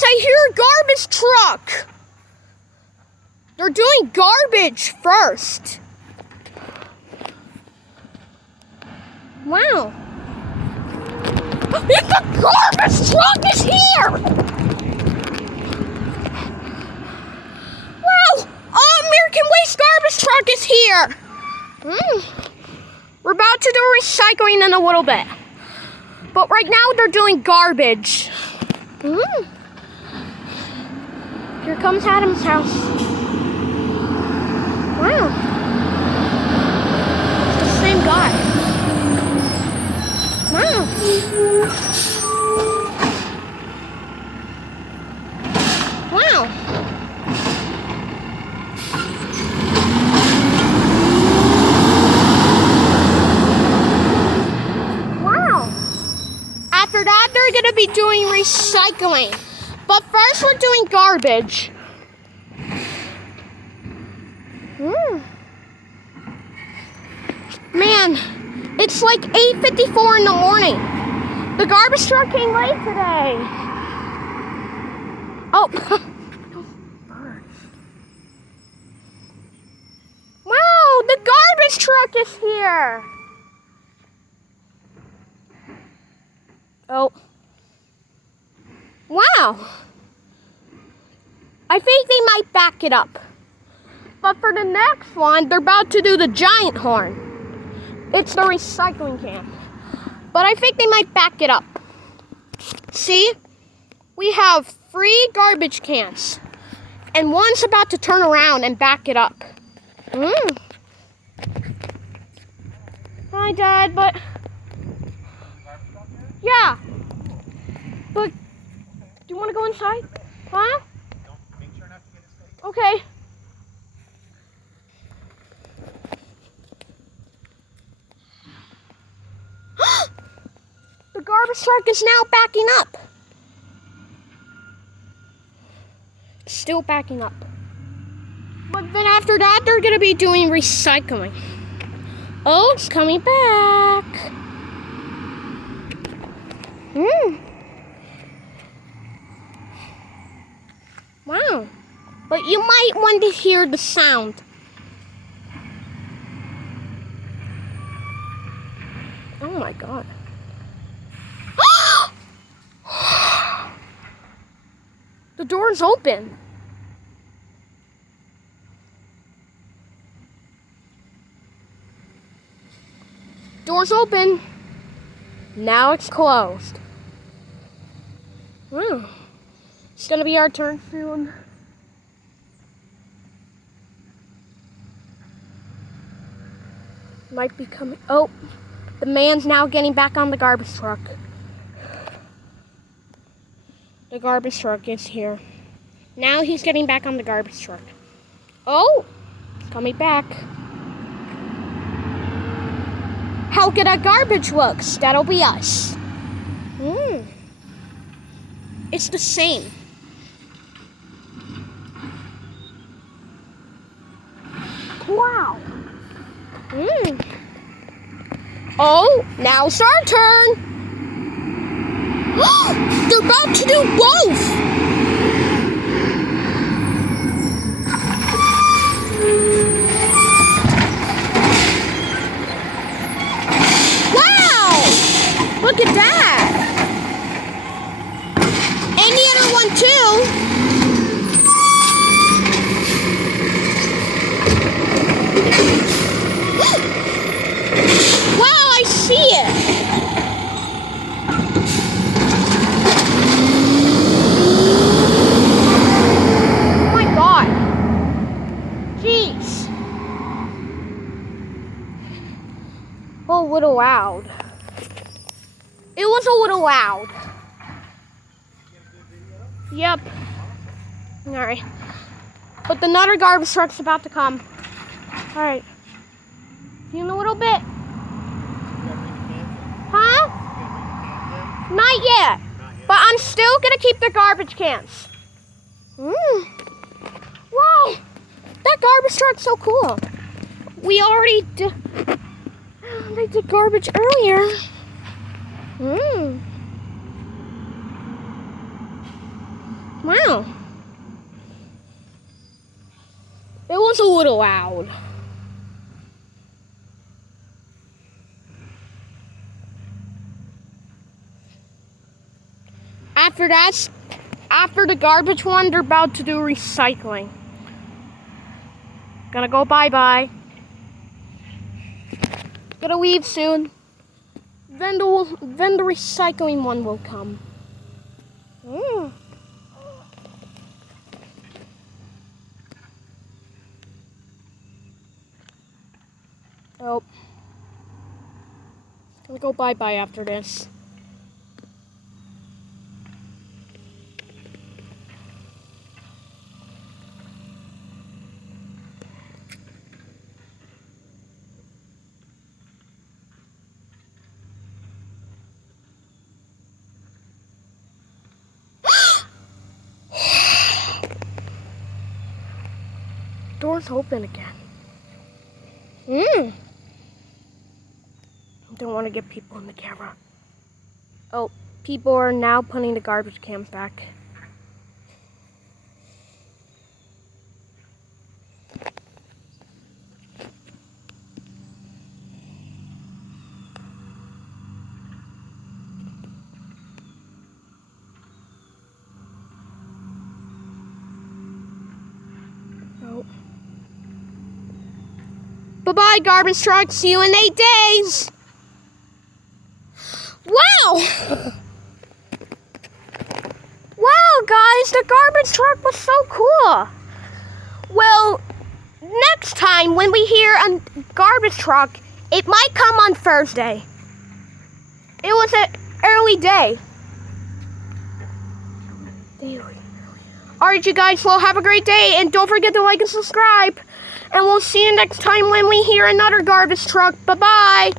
Guys, I hear a garbage truck. They're doing garbage first. Wow. The garbage truck is here! Wow! American Waste garbage truck is here! We're about to do recycling in a little bit. But right now they're doing garbage. Here comes Adam's house. Wow. It's the same guy. Wow. Wow. Wow. After that, they're going to be doing recycling. But first, we're doing garbage. Man, it's like 8:54 in the morning. The garbage truck came late today. Oh. Wow, the garbage truck is here. Oh. Wow. I think they might back it up. But for the next one, they're about to do the giant horn. It's the recycling can. But I think they might back it up. See? We have 3 garbage cans. And one's about to turn around and back it up. Hi, Dad, but... Yeah. But... Do you want to go inside? Huh? Make sure not to get his face. Okay. The garbage truck is now backing up. Still backing up. But then after that, they're going to be doing recycling. Oh, it's coming back. Wow. But you might want to hear the sound. Oh my God. The door's open. Door's open. Now it's closed. It's gonna be our turn soon. Might be coming. Oh, the man's now getting back on the garbage truck. The garbage truck is here. Now he's getting back on the garbage truck. Oh, coming back. How good at garbage looks. That'll be us. It's the same. Wow. Oh, now it's our turn. They're about to do both. Wow! Look at that. And the other one too. Wow, I see it. Oh my God. Jeez. A little loud. It was a little loud. Yep. Alright. But another garbage truck's about to come. Alright. See you in a little bit. Huh? Not yet. But I'm still gonna keep the garbage cans. Wow. That garbage truck's so cool. We already did. They did garbage earlier. Wow. It was a little loud. After the garbage one, they're about to do recycling. Gonna go bye-bye. Gonna leave soon. Then the recycling one will come. Oh. Gonna go bye-bye after this. Door's open again. Don't want to get people in the camera. Oh, people are now putting the garbage cans back. Oh. Bye-bye, garbage truck. See you in 8 days. Wow! Wow, guys, the garbage truck was so cool. Well, next time when we hear a garbage truck, it might come on Thursday. It was an early day. Alright, you guys, well, have a great day, and don't forget to like and subscribe. And we'll see you next time when we hear another garbage truck. Bye-bye.